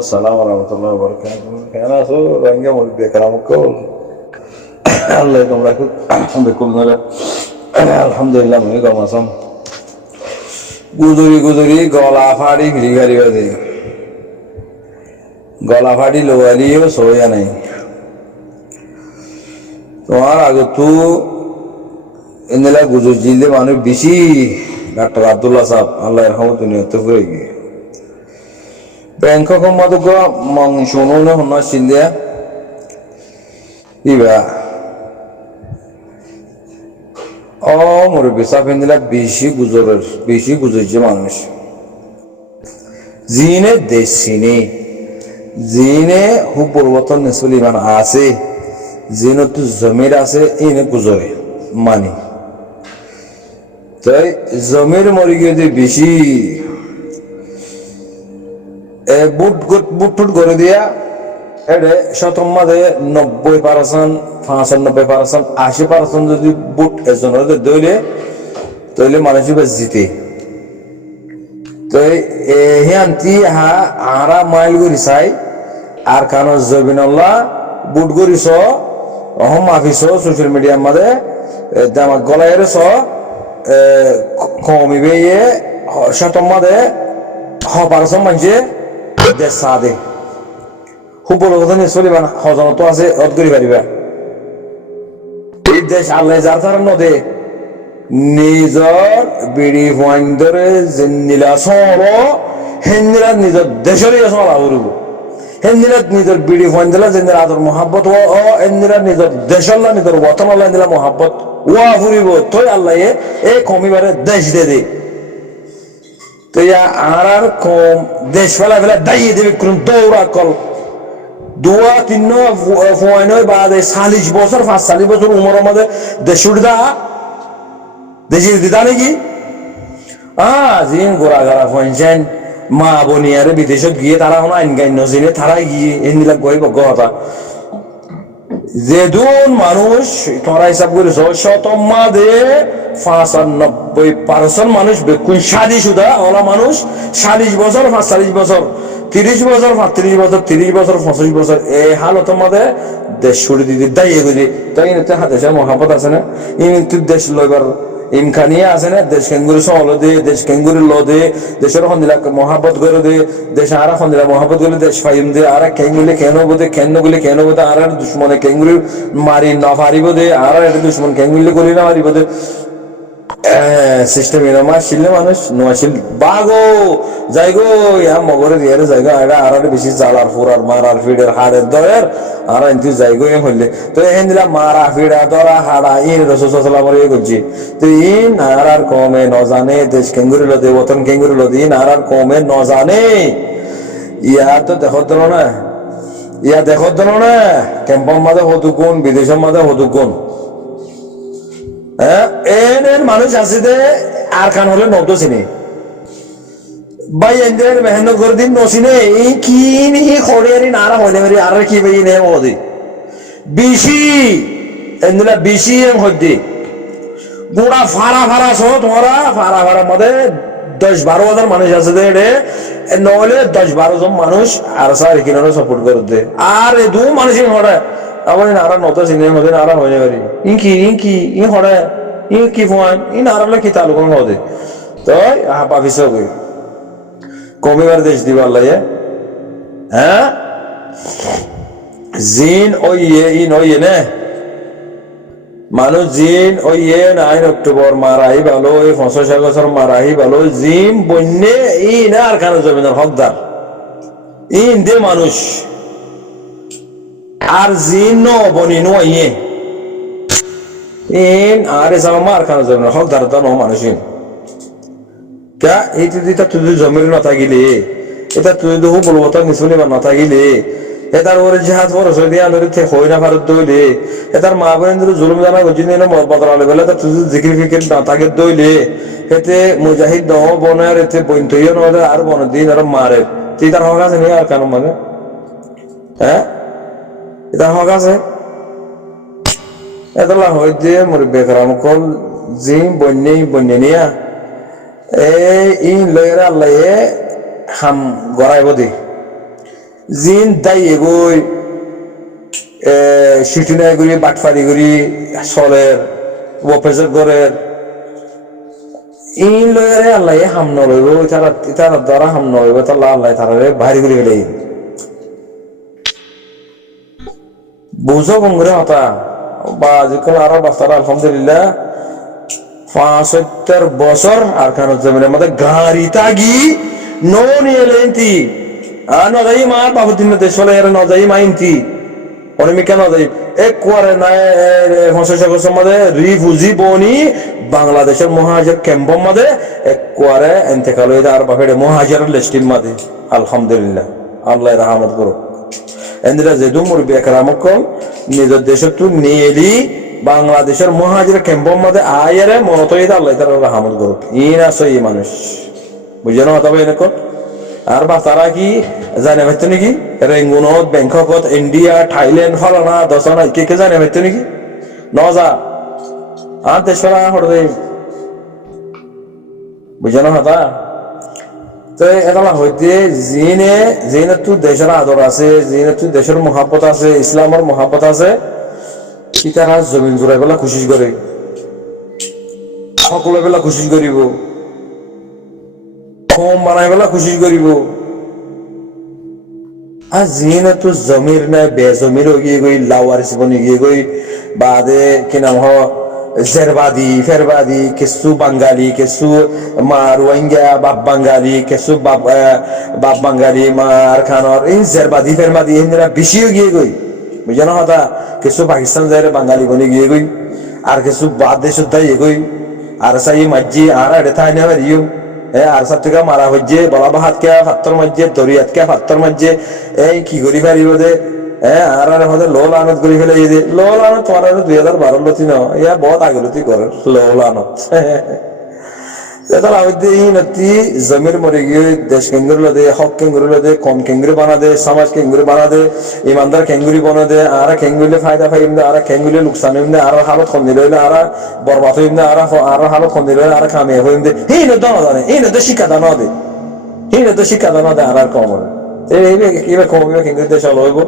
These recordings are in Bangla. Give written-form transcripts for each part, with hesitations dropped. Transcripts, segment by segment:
আসসালামু রহমতুল্লাহ বরকাতুহ। কেন আছো রোহিঙ্গা মুরব্বী বেকারামুকল? আল্লাহ তোমরা বেকুল নলে আলহামদুলিল্লাহ মুই কম আসাম গুজরি গুজরি গলা ফাড়ি ফিরি গাড়ি বাজে গলা ফাড়ি লোয়ালিও সইয়া নাই তোমার আগতো এনলা গুজর জিলে মানুষ বেশি ডাক্তার আব্দুল্লাহ সাহেব আল্লাহ রহমত দুনিয়াতে ফুরে গিয়ে ব্যাংকক মাদক শোনো না হন্না সিন্ধিয়া ইবা ও মুরব্বী সাহেব এনলা বেশি গুজরছে মানুষ জিনে দেশ চিনে জিনে খুব পরিবর্তন নেসলিমান আছে জিনে তো জমির আছে এনে গুজরে মানি তাই জমির মরি গিয়ে বেশি বুট করে দিয়া এডে শতম মাঝে 90%, 95%, 80% যদি বুট এজনের দইলে তইলে মানুষ জিতে তো হিয়ান্তি হা আরা মাইল করি চাই আর কানো জবিনল্লাহ বুট করিস অহম মাফিস সোশ্যাল মিডিয়ার মাঝে দামাক গলাইয়ের কমিবে শতম মাঝে 100% মানুষে দেশ সাদে খুব বড় কথা নিশ্চয় হজনত আছে অদ করি পারিবা এই দেশ আল্লাহ যার তার নদে নিজর বিড়ি পয়েন্ট ধরে জিন্দিলা সর হেন্দিলা নিজের দেশেরই চলা করব হেন্দিলা নিজের বিড়ি পয়েন্ট দিলা জিন্দিলা আদর মহাব্বত ও হেন্দিলা নিজের দেশের নিজের বতন আল্লাহ দিলা মহাব্বত ওয়া ফুরিব তই আল্লাহ এ কমিবারে দেশ দে তো আর কম দেশ ফেলা ফেলা দাইয়ে দেবে কোন দৌড়া কল 2-3 বাদ 40 বছর 45 বছর উমর মধ্যে দেশ উঠা দেশের দিদা নাকি জিন গোড়া গাড়া ফয়েন মা বনিয়ারে বিদেশত গিয়ে তারা কোনো আইন গাইন নজিনে তারা গিয়ে এনবিলাক গই কথা যেদুন মানুষ তোরা হিসাব করেছ শতম মাঝে 95% মানুষ বেকুন শাদী সুদা ওলা মানুষ 40 বছর 45 বছর 30 বছর 35 বছর 30 বছর 25 বছর এই হালত মাঝে দেশ ছুড়ে দিতে দায়ী করি তাই দেশের মহাপত আছে না ইনি দেশ লইবার ইমখানিয়া আছে না দেশ কেঙ্গুরি সহল দে দেশ কেঙ্গুরি ল দে দেশের সন্দিলা মহাব্বত করে দে দেশ আর সন্দিলা মহাব্বত করে দেশ ফাইম দে আর কেঙ্গুলি কেন বোধে কেন গুলি কেন বোধে আর দুশ্মনে কেঙ্গুরি মারি না পারিব দে আর এটা দুশ্মন কেঙ্গুলি করি না মারিব দে সিস্টেম এরম আসলে মানুষ নোয়াশিল বাগো যাই গো ইয়া মগরে দিয়ে যাইগো এটা আর বেশি জালার ফুরার মারার ফিডের হাড়ের দরের আর এনতি যাই গো এম হইলে তো এহেন দিলা মারা ফিডা দরা হাড়া ইন রসুলাম করছি তো ইন আর কমে ন জানে দেশ কেঙ্গুরি লদে বতন কেঙ্গুরি লদে ইন আর কমে ন জানে ইয়া তো দেখো দিল না ইয়া দেখো দিল না ক্যাম্পর মাঝে হতুকুন বিদেশের মাঝে হতুকুন এর মানুষ আছে দে আর কান হলে নতো চিনি ভাই এদের মেহনত করে দিন নচিনে এই কি খড়িয়ারি নারা হইলে মারি আর কি ভাই নে ওদি বেশি এন্দলা বেশি এম হইদি গোড়া ফাড়া সহ তোমরা ফাড়া মধ্যে 10-12 হাজার মানুষ আছে দে এডে নইলে 10-12 জন মানুষ আর সার কিনারে সাপোর্ট করে দে আর দু মানুষই হড়ে আবার নারা নতো চিনে মধ্যে নারা হইলে মারি ইনকি হড়ে ই কি ফোন ই নারালে কি তালুক হদে তো পাপিস কমিবার দেশ দিবা আল্লাহ হ্যাঁ জিন ওই ইন ওই নে মানুষ জিন ওই 9 অক্টোবর মারাই ভালো ওই 65 বছর মারাই ভালো জিন বন্যে ই না আর খান জমিনের হকদার ইন দে মানুষ আর জিন ন বনি নো ইয়ে ইন আর এসব মার খান জমিনের হকদার তো ন মানুষ ইন কা এই তুই তুই জমির না থাকিলে এটা তুই তো বলবো তো মুসলিমান না থাকিলে এটার ওরে জিহাদ ফরজ দিয়ে আনরে তে হই না ভারত দইলে এটার মা বোনদের জুলুম জানা গজিনে না বদলালে বেলা তা তুই জিকির ফিকির না থাকে দইলে এতে মুজাহিদ ন বনার এতে বইন্তইও না আর বন দিন আর মারে তুই তার হক আছে নি আর কেন মানে হ্যাঁ এটা হক আছে এতলা হই দিয়ে মোর বেকরাম কল জিম বন্যে নিয়া এই ইন লয়রা আল্লাহ হাম গড়াইব দি জিন দাই এগোই সিটিনাই করি বাটফারি করি চলের অপেজর করের ইন লয়ারে আল্লাহ হাম নলইব তারা তারা দ্বারা হাম নলইব তাল্লাহ আল্লাহ তারারে ভারী করে গেলে বুঝো কংগ্রে হতা বা যেকোনো আরো বাস্তারা আলহামদুলিল্লাহ 75 বছর আর কারণ জমিনের মধ্যে গাড়ি তাগি নো নিয়ে লেন্তি আর নজাই মা বাবুদ্দিন দেশলে এর নজাই মা ইনতি অনিমিকা নজাই এক কোয়ারে নাই 50 মধ্যে রিফুজি বনি বাংলাদেশের মহাজের ক্যাম্পের মধ্যে এক কোয়ারে ইন্তেকাল হইছে আর বাপের মহাজের লিস্টির মধ্যে আলহামদুলিল্লাহ আল্লাহ রহমত করো এন্দ্রা যেদু মুরবি একরামক নিজের দেশের তু নেলি বাংলাদেশের মহাজের ক্যাম্পের মধ্যে আয়ারে মনত হইতে আল্লাহ তার রহমত করো ইন আছে এই মানুষ বুঝেন কথা বই এনেক আর বা তারা কি জানে পাইতো নাকি রেঙ্গুনত ব্যাংককত ইন্ডিয়া থাইল্যান্ড ফলানা দশনা কে কে জানে পাইতো নাকি নজা আর দেশরা হরে বুঝেন কথা তো এটা হইতে জিনে জিনে তু দেশের আদর আছে জিনে তু দেশের মহাব্বত আছে ইসলামের মহাব্বত আছে কি তারা জমিন জোড়াই পেলা খুশি করে সকলে পেলা খুশি করিব কম বানাই পেলা খুশি করিব আর জিনে তু জমির নাই বেজমির গিয়ে গই লাওয়ারিস বনি গিয়ে গই বাদে কি নাম হ জেরবাদি ফেরবাদি কিছু বাঙালি কিছু মা রোহিঙ্গা বাপ বাঙালি কিছু বাপ বাঙালি মার খানর এই জেরবাদি ফেরবাদি এরা বেশিও গিয়ে গই বুঝানো কথা কিছু পাকিস্তান যায় বাঙালি বনে গিয়ে গই আর কিছু বাদ দেশ গই আর সাই মাঝি আর এটা থাই না পারিও আর সব থেকে মারা হচ্ছে বলা বাহাত কে ফাত্তর মাঝে দরিয়াত কে ফাত্তর মাঝে এই কি করি পারিব দে আর হতে লোল আনত করে ফেলে দিয়ে লোল আনত তোমার 2012 লতি ন ইয়া বহুত আগে লতি করে লোল আনত তাহলে আমাদের এই নতি জমির মরে গিয়ে দেশ কেঙ্গুরি দে হক কেঙ্গুরি দে কম কেঙ্গুরি বানা দে সমাজ কেঙ্গুরি বানা দে ইমানদার কেঙ্গুরি বানা দে আর কেঙ্গুরি ফায়দা পাইম দে আর কেঙ্গুরি নুকসান হইম দে আর হালত খন্দি লইলে আর বরবাদ হইম দে আর হালত খন্দি লইলে আর কামিয়াব হইম দে এই নদা জানে এই নদা শিক্ষা দানা দে এই নদা শিক্ষা দানা দে আর কম হবে এবার কমবে কিন্তু দেশ লইব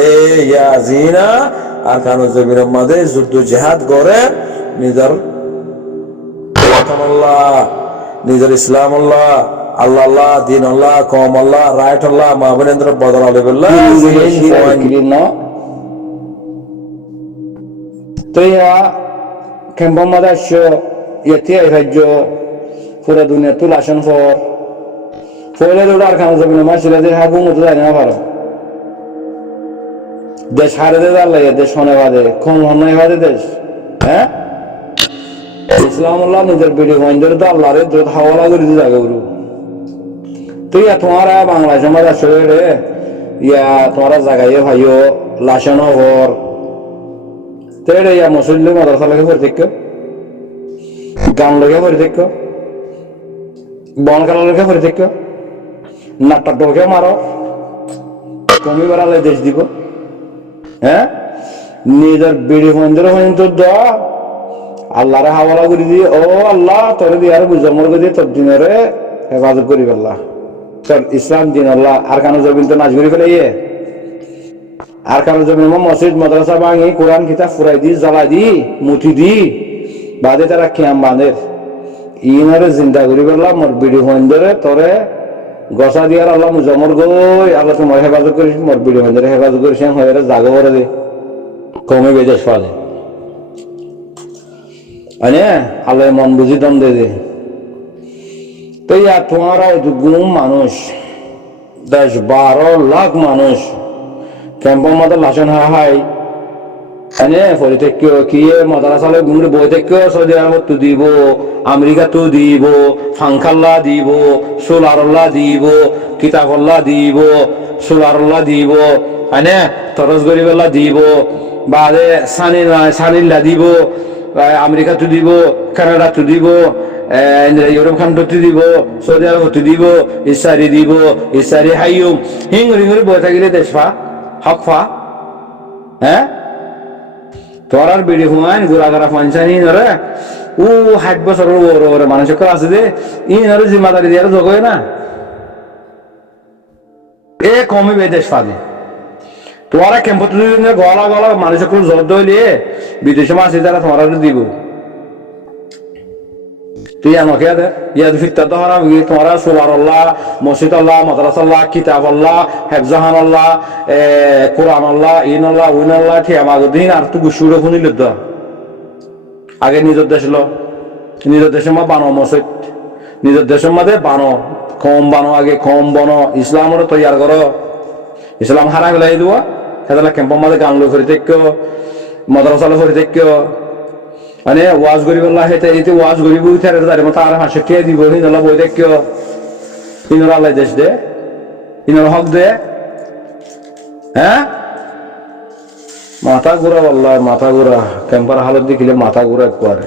এই ইয়া জিনা আর কানো জমিনের মাঝে যুদ্ধ জিহাদ করে নিজের নিজের ইসলাম আল্লাহ আল্লাহ আল্লাহ দিন আল্লাহ কম আল্লাহ রাইট আল্লাহ মহাবীরেন্দ্র বদল আলিবুল্লাহ তো ইয়া কেম্পম মাঝে আসছো ইয়াতে রাজ্য পুরা দুনিয়া তুল আসন ফর ফলে ওটা আর খানা যাবে না মাসিরা যে হাগু মতো যায় না পারো দেশ হারে দে আল্লাহ দেশ হনে বাদে কম হনে বাদে দেশ হ্যাঁ ইসলামুল্লাহ নিজের বিড়ি মন্দির তো আল্লাহরে দুধ হাওয়ালা করে দিয়ে যাবে গুরু তো ইয়া তোমারা বাংলাদেশের মাঝে আসলে রে ইয়া তোমারা জাগাইয়ে ভাইও লাশানো ঘর তো রে ইয়া মুসল্লি মাদ্রাসা লাগে পড়ে থাকো গান লগে পড়ে থাকো বন খেলা লগে পড়ে থাকো নাটকে মারো কমি বেড়ালে দেশ দিব হ্যাঁ নিজের বিড়ি মন্দির পর্যন্ত আল্লাহরে হাওয়ালা করে দিয়ে ও আল্লাহ তোরে দিয়ে আর বুঝমর করে দিয়ে তোর দিনরে হেফাজত করি আল্লাহ তোর ইসলাম দিন আল্লাহ আর কানো জমিন তো নাচ করি ফেলে ইয়ে আর কানো জমিন মসজিদ মাদ্রাসা ভাঙি কোরআন কিতাব ফুরাই দি জ্বালা দি মুঠি দি বাদে তারা ক্যাম বাঁধের ইনারে জিন্দা করি ফেললাম মোর বিড়ি মন্দিরে তোরে গসা দিয়ার আল্লাহ মুজমর গই আল্লাহ তোমার হেফাজত করিস মোর বিড়ি মন্দিরে হেফাজত করিস হয়ে জাগো করে দে কমে বেদেশ পালে আল্লাহ মন বুঝি দম দে দে তো ইয়া তোমারা গুম মানুষ 10-12 লাখ মানুষ ক্যাম্পের মধ্যে লাশন হাই ফলে থেকে কি মাদ্রাসালে গুমরে বই থেকে সৌদি আরব তো দিব আমেরিকা তো দিব ফাংখাল্লা দিব সোলারল্লা দিব কিতাবল্লা দিব সোলারল্লা দিব তরস গরিবেল্লা দিব বাদে সানিল্লা দিব আমেরিকা তো দিব কানাডা তো দিব ইউরোপ খান তো দিব সৌদি আরব তো দিব ইসারি দিব ইসারি হাইয়ুম হিঙ্গরি হিঙ্গরি বই থাকিলে দেশ ফা হক ফা হ্যাঁ তোরার বিড়ি হুমায়ন গুড়াগারা ফানসানি নরে ও 60 বছর ওরে মানুষের আছে যে ইনরে জিম্মাদারি দিয়ে জগয় না কমে বে দেশ পাবি তোমারা ক্যাম্পত গলা গলা মানুষকে জোর দলিয়ে বিদেশে মাসি যারা তোমারা দিব তুই আমাকে ইয়াদ ফিরতে ধরা তোমরা সোলার আল্লাহ মসজিদ আল্লাহ মাদ্রাসা আল্লাহ কিতাব আল্লাহ হেফজাহান আল্লাহ Quran Allah in Allah win আল্লাহ ঠিক আমাকে দিন আর তুই গুসুরে শুনিল আগে নিজের দেশ লো নিজের দেশের মা বানো মসজিদ নিজের দেশের মধ্যে বানো কম বানো আগে কম বনো ইসলামের তৈয়ার করো ইসলাম হারা গেলাই দিব সেটা ক্যাম্পের মধ্যে গান লো করে দেখো মাদ্রাসা লো করে দেখো মানে ওয়াজ গরিব আল্লাহ হেতে এই ওয়াজ গরিব উঠারে তার মতো আর 65 টাকা দিব হিনলা বই দেখো হিনর আল্লাহ দেশ দে হিনর হক দে হ্যাঁ মাথা ঘুরা আল্লাহ মাথা ঘুরা ক্যাম্পার হালত দেখিলে মাথা ঘুরা একবার